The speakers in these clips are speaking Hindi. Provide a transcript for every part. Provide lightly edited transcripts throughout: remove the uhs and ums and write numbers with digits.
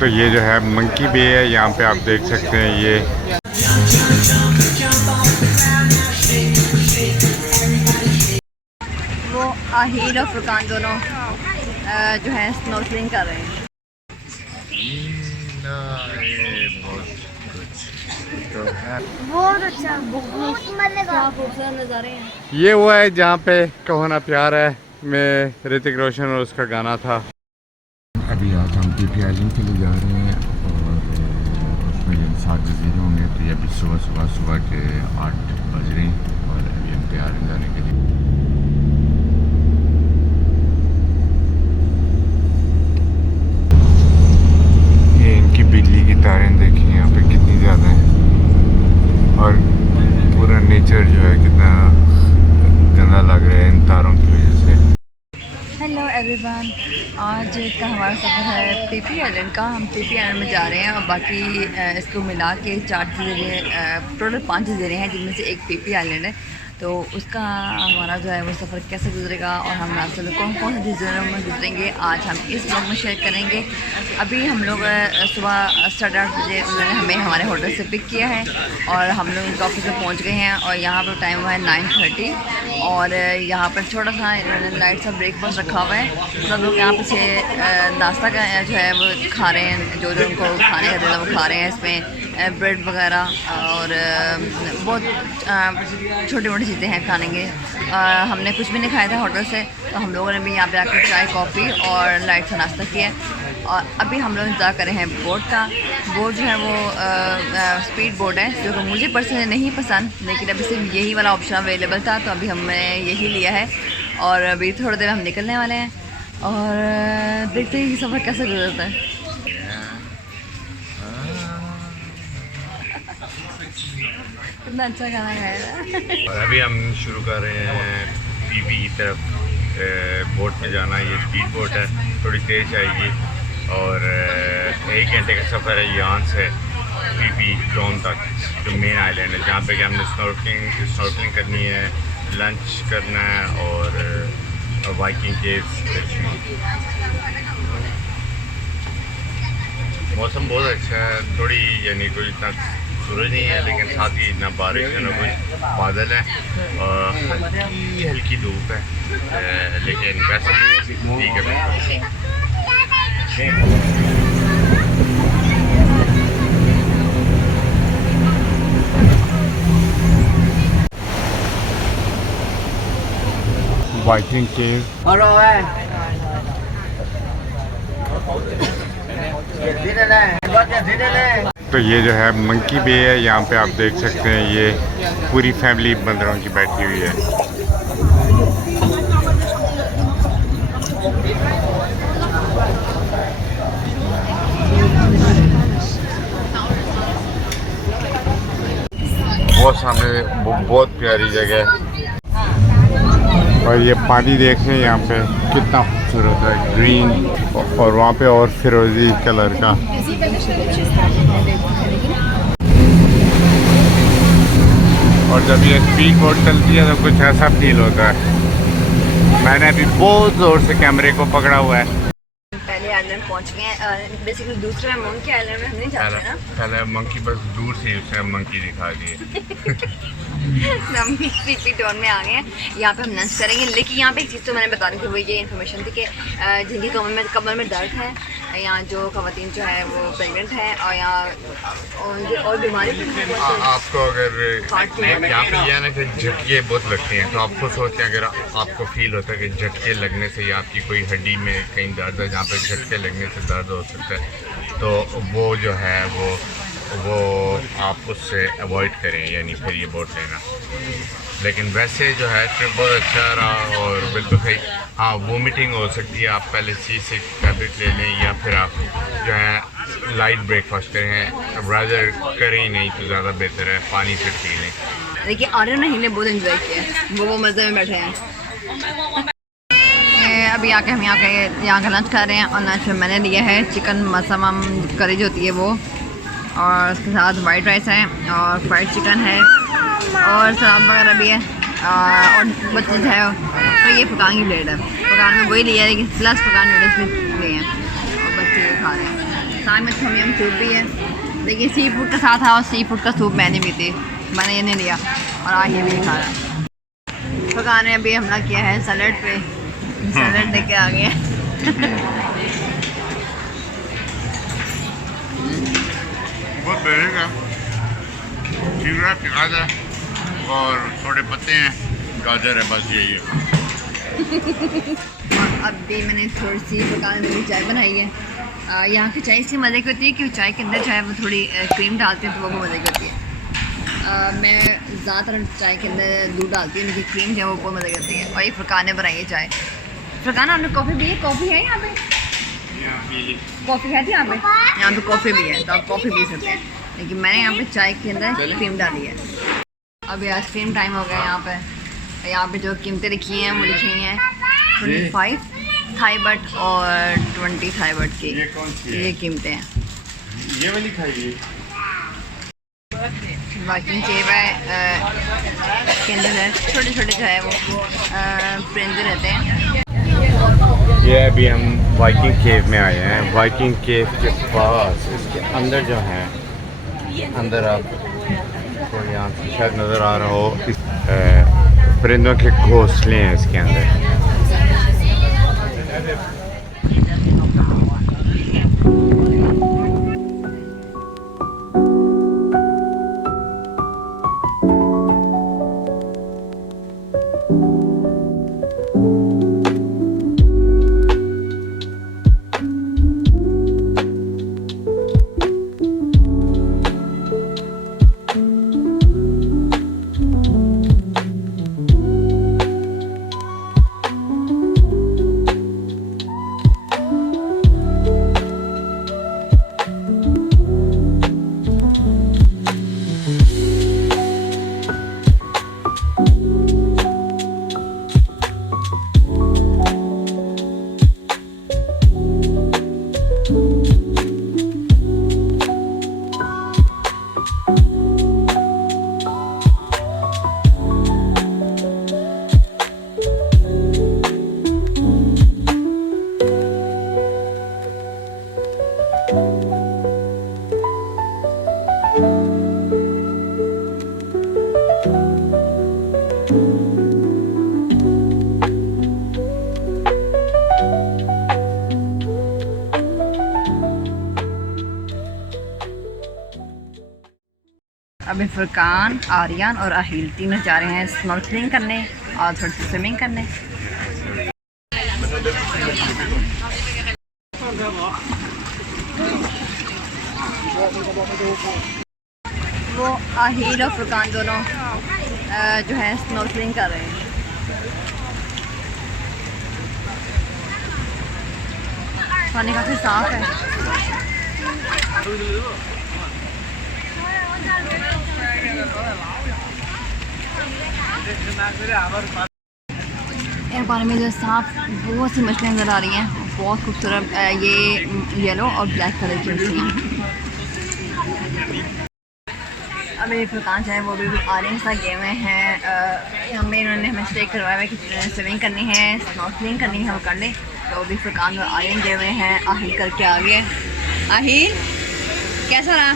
तो ये जो है मंकी बे है, यहाँ पे आप देख सकते हैं ये वो आहिर और फुरकान दोनों जो है स्नॉर्कलिंग कर रहे हैं। बहुत अच्छा, बहुत खूबसूरत नज़ारे हैं। ये वो है जहाँ पे कहो ना प्यार है में ऋतिक रोशन और उसका गाना था। अभी आज हम पीपी आइलैंड के लिए जा रहे हैं और उसमें 7 जजीरे होंगे। तो ये अभी सुबह के 8 बज रहे हैं और अभी हम तैयार हैं जाने के लिए। ये इनकी बिजली की तारें देखिए यहाँ पे कितनी ज़्यादा हैं और पूरा नेचर जो है कितना गंदा लग रहा है इन तारों की वजह से। हेलो एवरीवन, आज का हमारा सफ़र है पीपी आइलैंड का। हम पीपी आइलैंड में जा रहे हैं और बाकी इसको मिला के 4 जजीरे, टोटल 5 जजीरे हैं जिनमें से एक पीपी आइलैंड है। तो उसका हमारा जो है वो सफ़र कैसे गुजरेगा और हम रास्ते में कौन कौन से जजीरों में गुजरेंगे आज हम इस ब्लॉग में शेयर करेंगे। अभी हम लोग सुबह 8:30 बजे उन्होंने हमें हमारे होटल से पिक किया है और हम लोग उनके ऑफिस में पहुंच गए हैं और यहाँ पर टाइम हुआ है 9:30 और यहाँ पर छोटा सा इन्होंने लाइट सा ब्रेकफास्ट रखा हुआ है। सब लोग यहाँ पे नाश्ता का जो है वो खा रहे हैं, जो उनको खाने का दिल है वो खा रहे हैं। इसमें ब्रेड वगैरह और बहुत छोटी मोटी चीज़ें हैं खाने के। हमने कुछ भी नहीं खाया था होटल से, तो हम लोगों ने भी यहाँ पे आकर चाय कॉफ़ी और लाइट सा नाश्ता किया। और अभी हम लोग इंतज़ार कर रहे हैं बोट का। बोट जो है वो स्पीड बोट है जो कि मुझे पर्सनली नहीं पसंद, लेकिन अभी सिर्फ यही वाला ऑप्शन अवेलेबल था तो अभी हमने यही लिया है और अभी थोड़ी देर में हम निकलने वाले हैं और देखते हैं कि सफ़र कैसे गुजरता है। कितना अच्छा खाना खाया। और अभी हम शुरू कर रहे हैं पीपी की तरफ बोट में जाना। ये स्पीड बोट है, थोड़ी तेज़ आएगी और 1 घंटे का सफ़र है यहाँ से पीपी टाउन तक, जो मेन आइलैंड है जहाँ पे कि हमने स्नॉर्कलिंग करनी है, लंच करना है और वाइकिंग केव्स देखनी है। मौसम बहुत अच्छा है, थोड़ी यानी कोई इतना सूरज नहीं है लेकिन साथ ही ना बारिश है ना कोई बादल है और हल्की धूप है, लेकिन वैसे ठीक है। वाइकिंग केव तो ये जो है मंकी बे है, यहाँ पे आप देख सकते हैं ये पूरी फैमिली बंदरों की बैठी हुई है। बहुत सामने बहुत प्यारी जगह है और ये पानी देख रहे हैं यहाँ पे कितना खूबसूरत है, ग्रीन और वहाँ पे और फिरोजी कलर का। और जब ये स्पीड बोट चलती है तो कुछ ऐसा फील होता है। मैंने अभी बहुत ज़ोर से कैमरे को पकड़ा हुआ है। पहले आइलैंड पहुंच गए हैं, बेसिकली दूसरे मंकी आइलैंड में हम नहीं जाते ना। पहले मंकी बस दूर से उसने मंकी दिखा दिए। हम पीपी टाउन में आ गए हैं, यहाँ पे हम लंच करेंगे। लेकिन यहाँ पे एक चीज़ तो मैंने बता दी थी, वो ये इन्फॉर्मेशन थी कि जिनकी कमर में दर्द है, यहाँ जो ख़वातीन जो है वो प्रेग्नेंट है और यहाँ और बीमारी आपको अगर यहाँ पे यह ना कि झटके बहुत लगते हैं तो आपको सोचते हैं, अगर आपको फील होता है कि झटके लगने से या आपकी कोई हड्डी में कहीं दर्द है जहाँ पे झटके लगने से दर्द हो सकता है, तो वो जो है वो आप उससे अवॉइड करें, यानी फिर ये बोट लेना। लेकिन वैसे जो है ट्रिप बहुत अच्छा रहा और बिल्कुल सही। हाँ, वोमिटिंग हो सकती है, आप पहले चीज़ से टैबलेट ले लें या फिर आप जो है लाइट ब्रेकफास्ट करें, रादर करें ही नहीं तो ज़्यादा बेहतर है, पानी से पी लें। देखिए आर्यन नहीं ने बहुत इन्जॉय किया, वो मज़े में बैठे हैं। अभी आके हम यहाँ का लंच कर रहे हैं और लंच में मैंने लिया है चिकन मसाम करी जो होती है वो, और उसके साथ वाइट राइस है और फ्राइड चिकन है और सलाद वगैरह भी है और बच्चे जो है तो ये फुकान की प्लेट है। फुकान में वही लिया है लेकिन प्लस फुकान नूडल्स भी लिए हैं और बच्चे खा रहे हैं। साथ में टॉम यम सूप भी है, लेकिन सी फूड के साथ था और सी फूड का सूप मैंने भी थी, मैंने ये नहीं लिया और आज ये भी नहीं खाया। पकाने अभी हमला किया है सैलड पे, सैलड लेके आ गए हैं। बहुत बेहतरीन है, खीरा प्याज है और थोड़े पत्ते हैं, गाजर है, बस यही है। और अभी मैंने थोड़ी सी पकाने में चाय बनाई है। यहाँ की चाय इसलिए मज़े की होती है कि चाय के अंदर चाय वो थोड़ी क्रीम डालते हैं तो वो मज़े की होती है। मैं ज़्यादातर चाय के अंदर दूध डालती हूँ, लेकिन क्रीम जो है वो बहुत मज़े करती है। और ये फुरकान ने बनाई है चाय। फुरकान आपने कॉफ़ी भी है? कॉफ़ी है यहाँ पे? कॉफ़ी है यहाँ पे? यहाँ पे कॉफ़ी भी है तो आप कॉफ़ी पी सकते हैं, लेकिन मैंने यहाँ पे चाय के अंदर क्रीम डाली है। अभी आइसक्रीम टाइम हो गया यहाँ पे। यहाँ पे जो कीमतें लिखी हैं वो लिखी हुई हैं 25 थाई बट और 20 थाई बट की, ये कीमतें हैं। ये वाली खाइए। वाइकिंग केव है, के अंदर है छोटे छोटे जो है वो परिंदे रहते हैं। ये अभी हम वाइकिंग केव में आए हैं। वाइकिंग केव के पास इसके अंदर जो है, अंदर आपको यहाँ से शायद नज़र आ रहा हो, परिंदों के घोंसले हैं इसके अंदर। अभी फुरकान, आर्यन और अहिल तीनों जा रहे हैं स्नॉर्कलिंग करने और थोड़ी सी स्विमिंग करने। वो अहिल और फुरकान दोनों जो है स्नॉर्कलिंग कर रहे हैं। पानी काफ़ी साफ है। यार पानी में जो साफ बहुत सी मछलियाँ नज़र आ रही हैं, बहुत खूबसूरत। ये येलो और ब्लैक कलर की मछलियाँ। अब ये फुरकान जो है वो भी ऑरेंज सा गेम हैं। हमें इन्होंने हमें स्टे करवाया है कि स्विमिंग करनी है, स्नॉर्कलिंग करनी है, वो कर लें। तो अभी फुरकान और आर्यन गए हुए हैं, आहिल करके आ गए। आहिल कैसा रहा?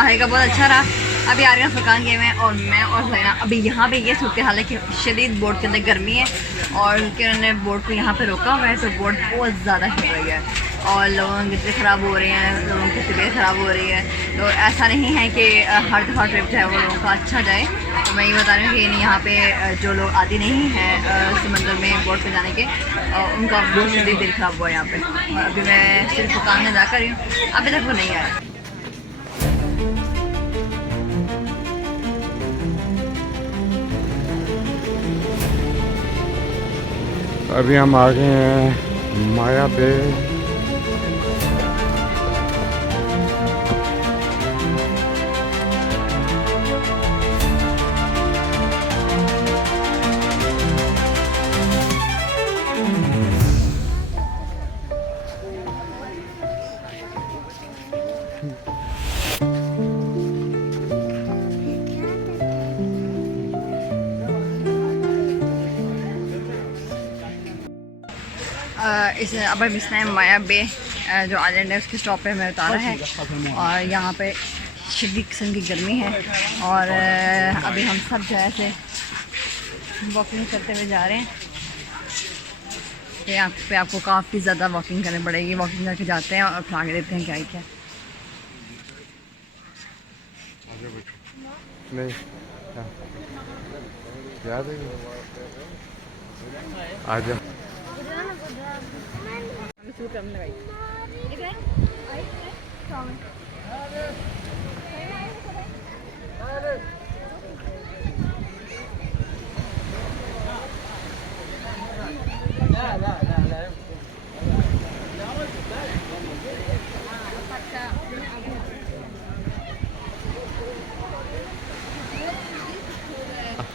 आहिल का बहुत अच्छा रहा। अभी आर्यन फुरकान गए हुए हैं और मैं और ज़ैना अभी यहाँ पे ये सूरत हाल है कि शदीद बोर्ड के अंदर गर्मी है और उन्होंने बोर्ड को यहाँ पे रोका हुआ है, तो बोर्ड बहुत ज़्यादा हिल रही है और लोगों की तबीयत ख़राब हो रही हैं, लोगों की तबीयत ख़राब हो रही है। तो ऐसा नहीं है कि हर दफ़ा ट्रिप जो है वो लोगों का अच्छा जाए। तो मैं ये बता रही हूँ कि यहाँ पे जो लोग आदि नहीं हैं समंदर में बोट पे जाने के, उनका बहुत जल्दी दिल ख़राब हुआ यहाँ पे। और अभी मैं सिर्फ दुकान में जा कर रही हूँ, अभी तक वो नहीं आया। अभी हम आ गए हैं माया पे। इस अबर बिस्ना माया बे जो आइलैंड है उसके स्टॉप पे हमें उतारा है और यहाँ पे शदीद किस्म की गर्मी है और अभी हम सब जो है ऐसे वॉकिंग करते हुए जा रहे हैं। यहाँ पे आपको काफ़ी ज़्यादा वॉकिंग करनी पड़ेगी, वॉकिंग करके जाते हैं और फिर आगे देखते हैं क्या ही क्या। नहीं याद है आजा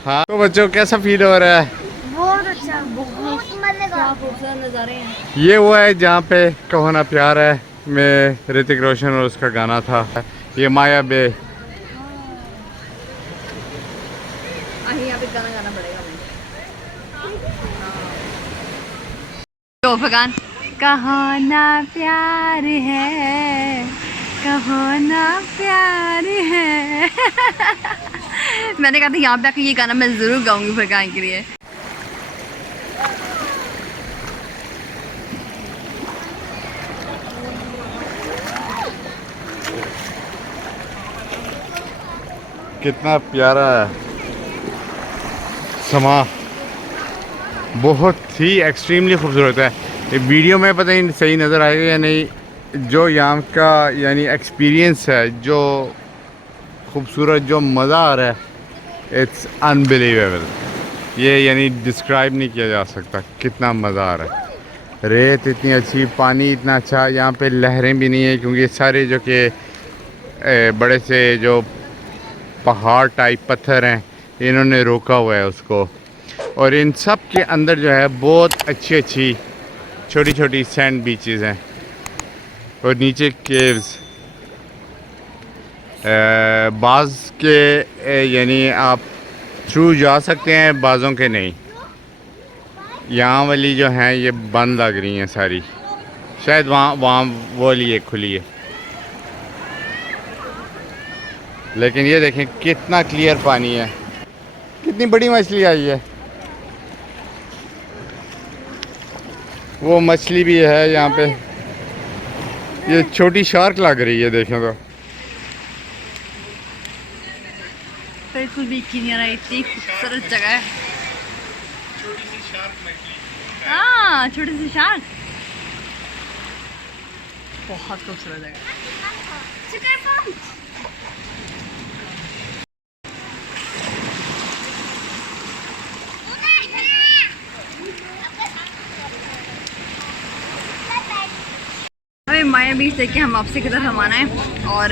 हाँ तो बच्चों कैसा फील हो रहा है? बहुत अच्छा, बहुत मजेदार, खूबसूरत नज़ारे हैं। ये वो है जहाँ पे कहो ना प्यार है में ऋतिक रोशन और उसका गाना था। ये माया बे। यहाँ पे गाना गाना पड़ेगा तो फगान। कहो ना प्यार है, कहो ना प्यार है। मैंने कहा था यहाँ पे आके ये गाना मैं ज़रूर गाऊंगी फरकान के लिए। कितना प्यारा है समा, बहुत ही एक्सट्रीमली खूबसूरत है। ये वीडियो में पता नहीं सही नज़र आएगा या नहीं, जो यहाँ का यानी एक्सपीरियंस है, जो खूबसूरत, जो मज़ा आ रहा है, इट्स अनबिलीवेबल। ये यानी डिस्क्राइब नहीं किया जा सकता कितना मज़ा आ रहा है। रेत इतनी अच्छी, पानी इतना अच्छा, यहाँ पे लहरें भी नहीं है क्योंकि सारे जो कि बड़े से जो पहाड़ टाइप पत्थर हैं इन्होंने रोका हुआ है उसको, और इन सब के अंदर जो है बहुत अच्छी अच्छी छोटी छोटी सैंड बीचेस हैं और नीचे केव्स। बाज़ के यानी आप थ्रू जा सकते हैं, बाज़ों के नहीं। यहाँ वाली जो हैं ये बंद लग रही हैं सारी, शायद वहाँ वो वाली एक खुली है। लेकिन ये देखें कितना क्लियर पानी है, कितनी बड़ी मछली आई है। वो मछली भी है यहाँ पे, ये छोटी शार्क लग रही है देखें तो। बिल्कुल भी यकीन नहीं आ रहा, इतनी खूबसूरत जगह है। हाँ, छोटी सी शार्क, बहुत खूबसूरत जगह है। अभी माया बीच देख के हम वापसी की तरफ रवाना है और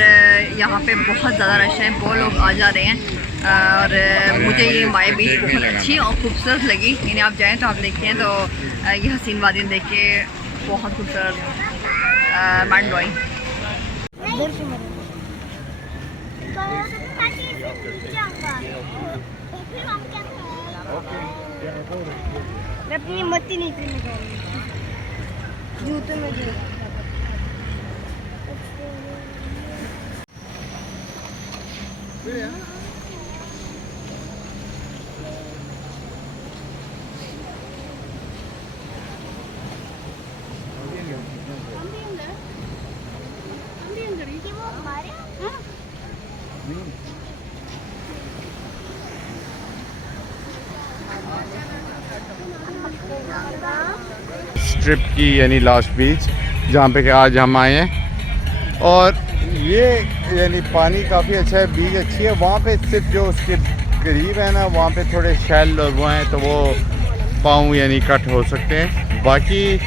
यहाँ पे बहुत ज़्यादा रश है, बहुत लोग आ जा रहे हैं और मुझे ये माया बीच बहुत अच्छी और खूबसूरत लगी। यानी आप जाएं तो आप देखें तो ये हसीन वादियाँ देख के बहुत खूबसूरत, माइंड ब्लोइंग। मैं अपनी मत्ती नीचे निकालूंगी, जूते में जो ट्रिप की यानी लास्ट बीच जहाँ पे कि आज हम आए हैं, और ये यानी पानी काफ़ी अच्छा है, बीच अच्छी है। वहाँ पे सिर्फ जो उसके करीब है ना, वहाँ पे थोड़े शैल और वो हैं तो वो पाँव यानी कट हो सकते हैं। बाकी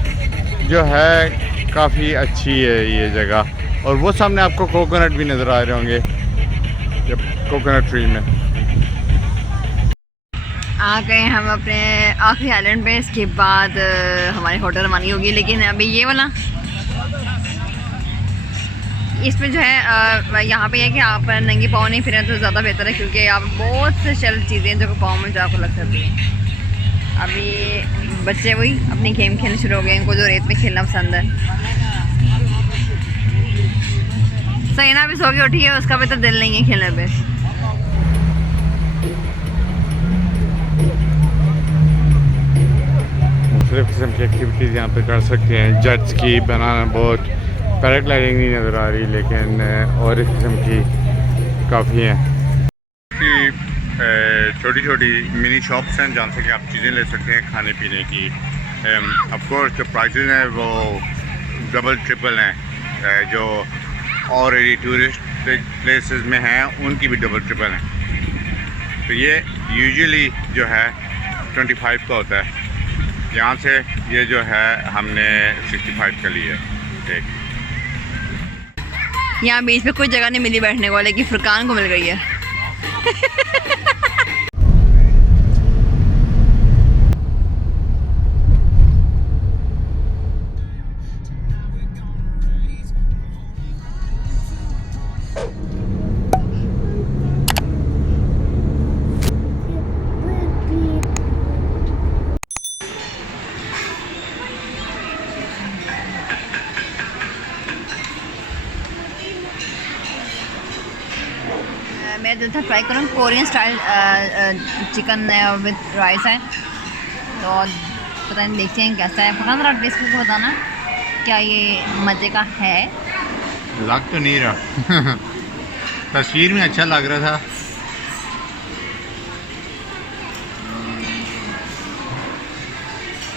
जो है काफ़ी अच्छी है ये जगह। और वो सामने आपको कोकोनट भी नज़र आ रहे होंगे, जब कोकोनट ट्री में। आ गए हम अपने आखिरी आइलैंड पे, इसके बाद हमारी होटल रवानी होगी। लेकिन अभी ये वाला इसमें जो है यहाँ पे है कि आप नंगी पाँव नहीं फिरें तो ज़्यादा बेहतर है, क्योंकि आप बहुत से शल चीज़ें जो पाँव में जो आपको लग सकती हैं। अभी बच्चे वही अपनी गेम खेलने शुरू हो गए, इनको जो रेत में खेलना पसंद है। सैना भी सो के उठी है, उसका भी तो दिल नहीं है खेलने पे। मुख्तलिफ किस्म की एक्टिविटीज़ यहाँ पे कर सकते हैं, jet ski, banana boat, paragliding नहीं नज़र आ रही, लेकिन और इस किस्म की काफ़ी हैं। छोटी छोटी मिनी शॉप्स हैं जहाँ से कि आप चीज़ें ले सकते हैं खाने पीने की। ऑफ कोर्स जो प्राइसेस हैं वो डबल ट्रिपल हैं, जो ऑलरेडी टूरिस्ट प्लेसेस में हैं उनकी भी डबल ट्रिपल हैं। तो ये यूजुअली जो है 25 का होता है, यहाँ से ये जो है हमने 65 का लिया है। यहाँ बीच में कोई जगह नहीं मिली बैठने को, लेकिन फुरकान को मिल गई है। मेरा दिल था ट्राई करूँ Korean style chicken with rice है, तो पता नहीं, देखते हैं कैसा है। फरहान जरा टेस्ट करके बताना क्या ये मज़े का है। लग तो नहीं रहा तस्वीर में अच्छा लग रहा था।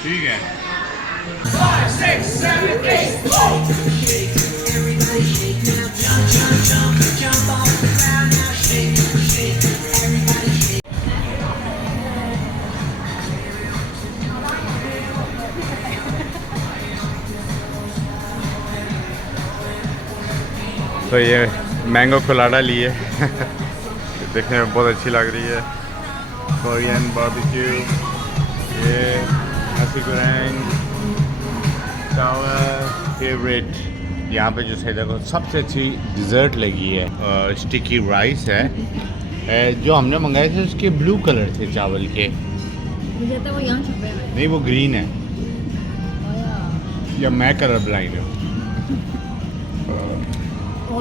ठीक है। 5, 6, 7, 8 Everybody shake now, jump, jump, jump, jump off the ground now, shake, shake, everybody shake. तो ये मैंगो कोलाडा लिए देखने में बहुत अच्छी लग रही है। कोरियन बारबेक्यू, ये नसी गोरेंग, फेवरेट। यहाँ पे जो सही देखो सबसे अच्छी डिज़र्ट लगी है, स्टिकी राइस है। जो हमने मंगाए थे उसके ब्लू कलर थे चावल के, मुझे तो वो यहाँ छुपे हैं। नहीं वो ग्रीन है, या मैं कलर ब्लाइंड हूँ।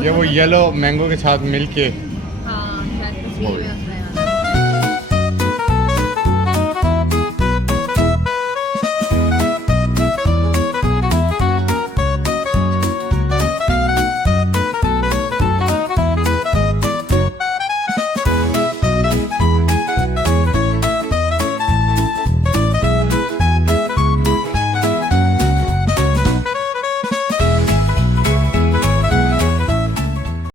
या वो येलो मैंगो के साथ मिल के हाँ, शायद